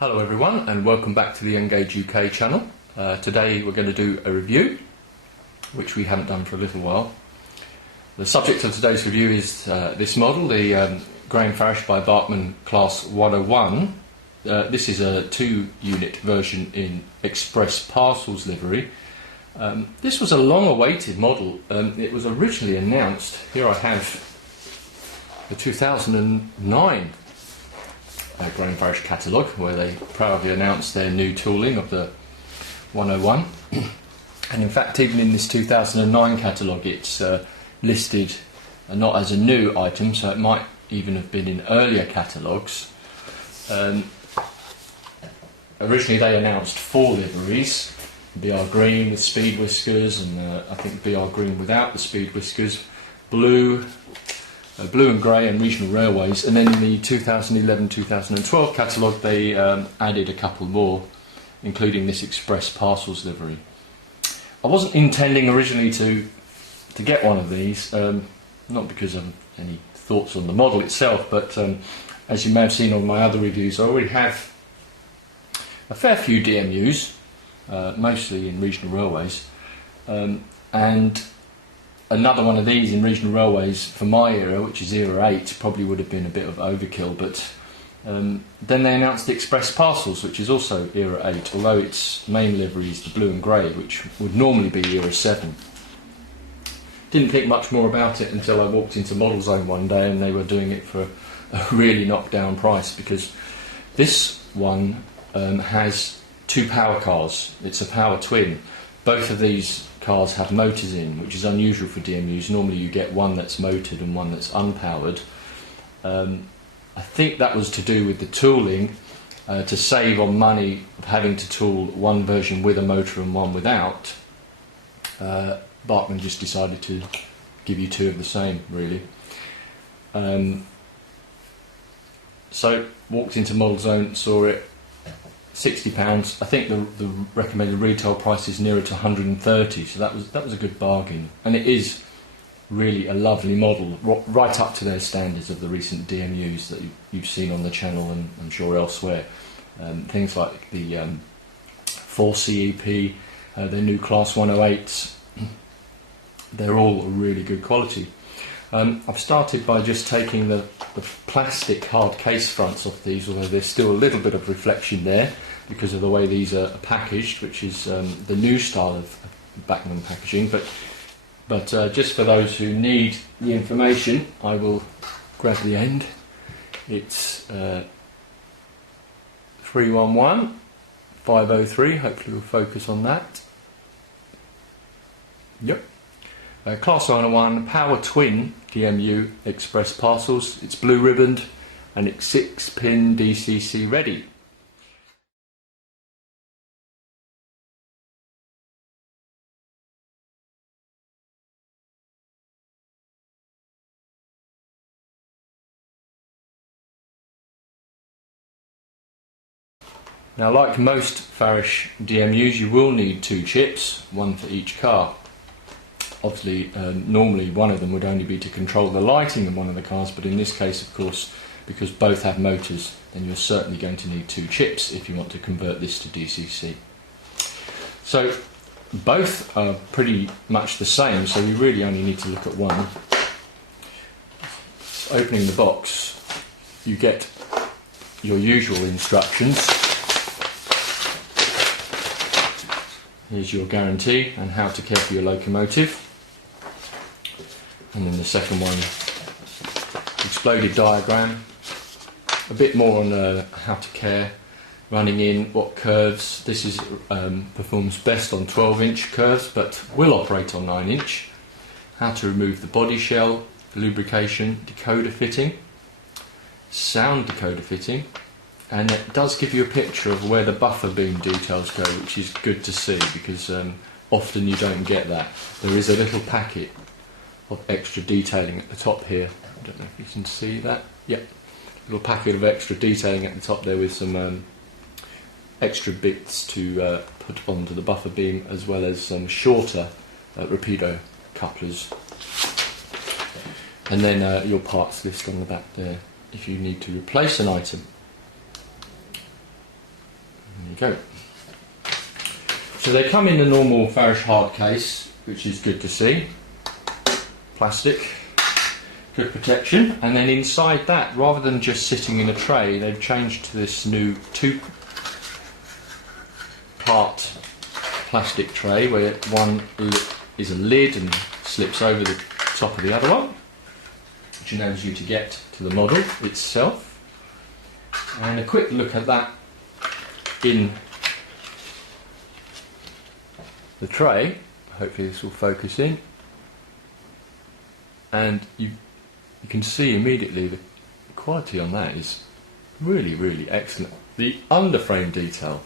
Hello everyone and welcome back to the Engage UK channel. Today we're going to do a review which we haven't done for a little while. The subject of today's review is this model, the Graham Farish by Barkman Class 101. This is a 2-unit version in Express Parcels Livery. This was a long-awaited model. It was originally announced, here I have the 2009 Graham Farish catalogue, where they proudly announced their new tooling of the 101. And in fact, even in this 2009 catalogue, it's listed not as a new item, so it might even have been in earlier catalogues. Originally they announced 4 liveries: BR Green with speed whiskers, and I think BR Green without the speed whiskers, blue and grey and regional railways, and then in the 2011-2012 catalogue they added a couple more, including this Express Parcels livery. I wasn't intending originally to get one of these, not because of any thoughts on the model itself, but as you may have seen on my other reviews, I already have a fair few DMUs, mostly in regional railways, and another one of these in regional railways for my era, which is era 8, probably would have been a bit of overkill, but then they announced the Express Parcels, which is also era 8, although its main livery is the blue and grey, which would normally be era 7. Didn't think much more about it until I walked into Model Zone one day and they were doing it for a really knockdown price, because this one has 2 power cars. It's a power twin. Both of these cars have motors in, which is unusual for DMUs. Normally you get one that's motored and one that's unpowered. I think that was to do with the tooling, to save on money of having to tool one version with a motor and one without. Barkman just decided to give you 2 of the same, really. So walked into Model Zone, saw it, £60. I think the recommended retail price is nearer to 130, so that was a good bargain. And it is really a lovely model, right up to their standards of the recent DMUs that you've seen on the channel and I'm sure elsewhere. Things like the 4CEP, their new Class 108s, they're all really good quality. I've started by just taking the plastic hard case fronts off these, although there's still a little bit of reflection there because of the way these are packaged, which is the new style of Barkman packaging. But just for those who need the information, I will grab the end. It's 311503, hopefully we'll focus on that. Yep. Class 101 Power Twin DMU Express Parcels. It's blue ribboned and it's 6-pin DCC ready. Now, like most Farish DMUs, you will need 2 chips, one for each car. Obviously, normally one of them would only be to control the lighting of one of the cars, but in this case, of course, because both have motors, then you're certainly going to need 2 chips if you want to convert this to DCC. So both are pretty much the same, so we really only need to look at one. Opening the box, you get your usual instructions. Here's your guarantee and how to care for your locomotive. And then the second one, exploded diagram, a bit more on how to care, running in, what curves. This is performs best on 12-inch curves, but will operate on 9-inch. How to remove the body shell, lubrication, decoder fitting, sound decoder fitting, and it does give you a picture of where the buffer beam details go, which is good to see because often you don't get that. There is a little packet of extra detailing at the top here. I don't know if you can see that. Yep, a little packet of extra detailing at the top there with some extra bits to put onto the buffer beam, as well as some shorter rapido couplers. And then your parts list on the back there if you need to replace an item. go. So they come in the normal Farish hard case, which is good to see. Plastic, good protection. And then inside that, rather than just sitting in a tray, they've changed to this new two-part plastic tray where one is a lid and slips over the top of the other one, which enables you to get to the model itself. And a quick look at that in the tray. Hopefully this will focus in, and you can see immediately the quality on that is really excellent. The underframe detail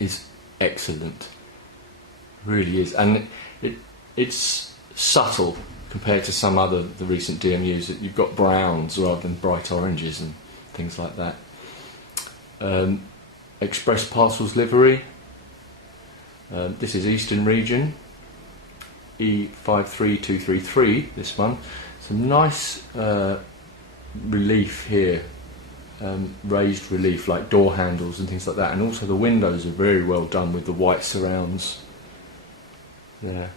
is excellent, really is, and it's subtle compared to some other the recent DMUs that you've got browns rather than bright oranges and things like that. Express Parcels Livery. This is Eastern Region, E53233, this one. Some nice relief here, raised relief like door handles and things like that, and also the windows are very well done with the white surrounds there.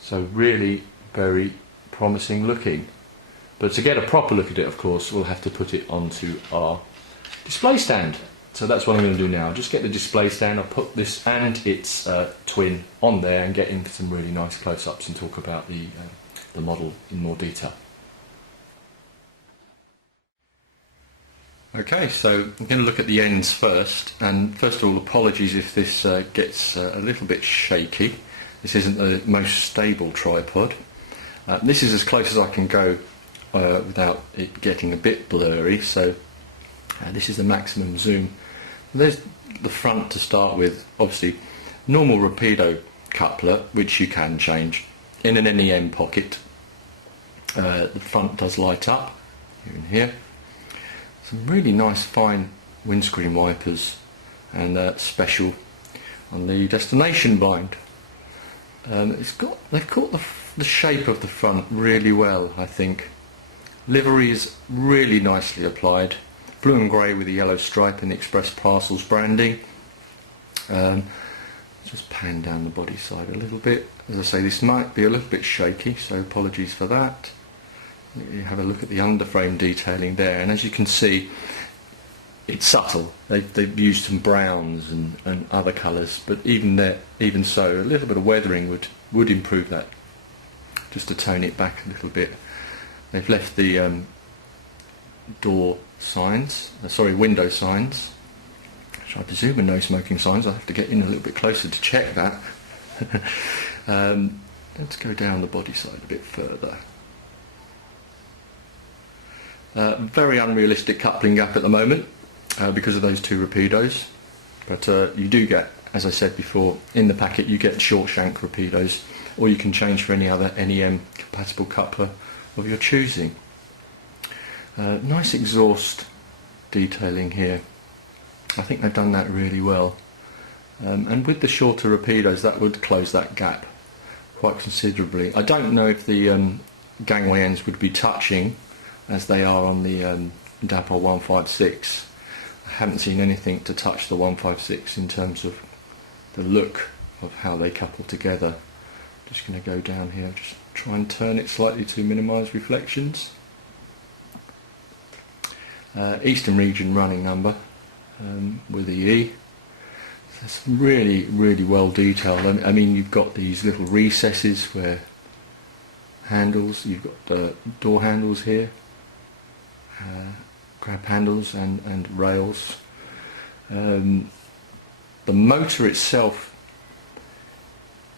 So really very promising looking. But to get a proper look at it, of course, we'll have to put it onto our display stand. So that's what I'm going to do now. Just get the display stand, I'll put this and its twin on there and get into some really nice close-ups and talk about the model in more detail. Okay, so I'm going to look at the ends first, and first of all, apologies if this gets a little bit shaky. This isn't the most stable tripod. This is as close as I can go without it getting a bit blurry, so this is the maximum zoom. There's the front to start with. Obviously normal rapido coupler, which you can change in an NEM pocket. The front does light up here and here. Some really nice fine windscreen wipers, and special on the destination blind. They've caught the shape of the front really well, I think. Livery is really nicely applied. Blue and grey with a yellow stripe in the Express Parcels branding. Just pan down the body side a little bit. As I say, this might be a little bit shaky, so apologies for that. You have a look at the underframe detailing there, and as you can see, it's subtle. They've used some browns and other colours, but even so, a little bit of weathering would improve that, just to tone it back a little bit. They've left the door signs, window signs. I tried to zoom in no smoking signs. I have to get in a little bit closer to check that. Let's go down the body side a bit further. Very unrealistic coupling gap at the moment because of those two rapidos, but you do get, as I said before, in the packet you get short shank rapidos, or you can change for any other NEM compatible coupler of your choosing. Nice exhaust detailing here. I think they've done that really well, and with the shorter rapidos that would close that gap quite considerably. I don't know if the gangway ends would be touching as they are on the Dapol 156. I haven't seen anything to touch the 156 in terms of the look of how they couple together. Just going to go down here, just try and turn it slightly to minimise reflections. Eastern Region running number with EE. That's really well detailed. I mean, you've got these little recesses where handles, you've got the door handles here, grab handles and rails. The motor itself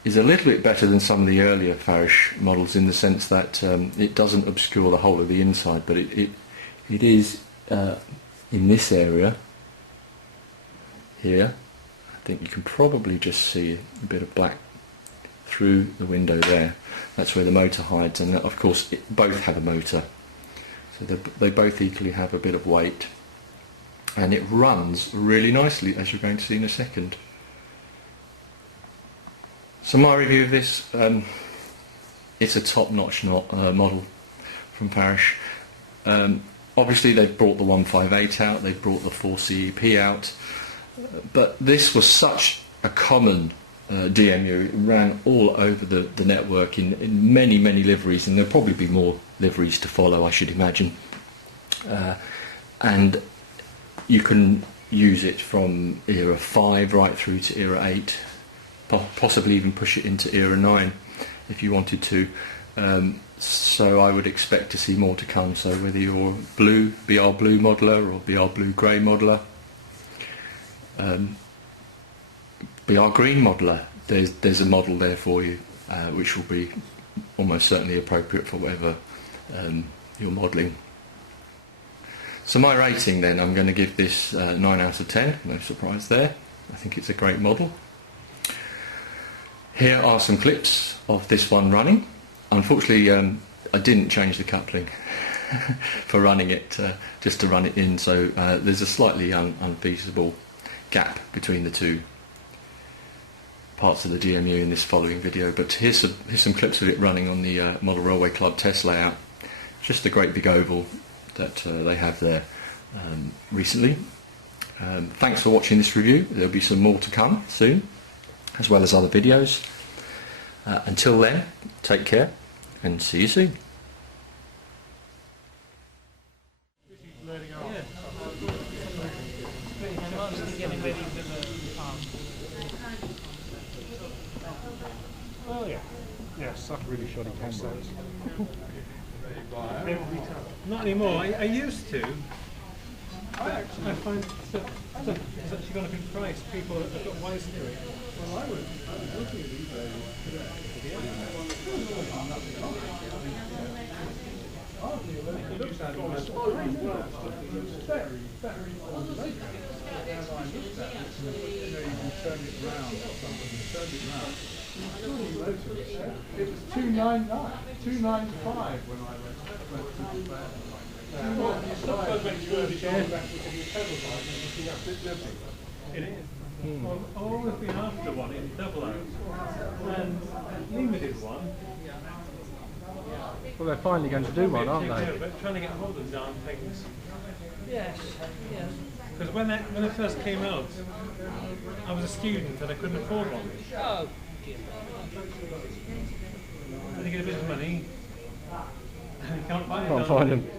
is a little bit better than some of the earlier Farish models in the sense that it doesn't obscure the whole of the inside, but it is in this area here. I think you can probably just see a bit of black through the window there. That's where the motor hides, and of course both have a motor, so they both equally have a bit of weight, and it runs really nicely, as you're going to see in a second. So my review of this, it's a top-notch model from Farish. Obviously they've brought the 158 out, they've brought the 4CEP out, but this was such a common DMU. It ran all over the network in many liveries, and there'll probably be more liveries to follow, I should imagine. And you can use it from era 5 right through to era 8, possibly even push it into era 9 if you wanted to. So I would expect to see more to come. So whether you're blue, BR blue modeler, or BR blue grey modeler, BR green modeler, there's a model there for you, which will be almost certainly appropriate for whatever you're modelling. So my rating then, I'm going to give this 9 out of 10, no surprise there. I think it's a great model. Here are some clips of this one running. Unfortunately, I didn't change the coupling for running it, just to run it in, so there's a slightly unfeasible gap between the two parts of the DMU in this following video, but here's some clips of it running on the Model Railway Club test layout. Just a great big oval that they have there recently. Thanks for watching this review. There'll be some more to come soon, as well as other videos. Until then, take care and see you soon. Oh yeah, yes, that's really shoddy concepts. Not anymore. I used to. I find stuff has actually gone up in price. People have got wise to it. Well, I was looking at these today. It was 299, 295 when I went to the fair. It is. Well, I've always been after one in double O and limited one. Well, they're finally going to do one, aren't they? But trying to get hold of darn things. Yes, yes. Because when it first came out, I was a student and I couldn't afford one. Oh, And you get a bit of money and you can't find it. Can't find them.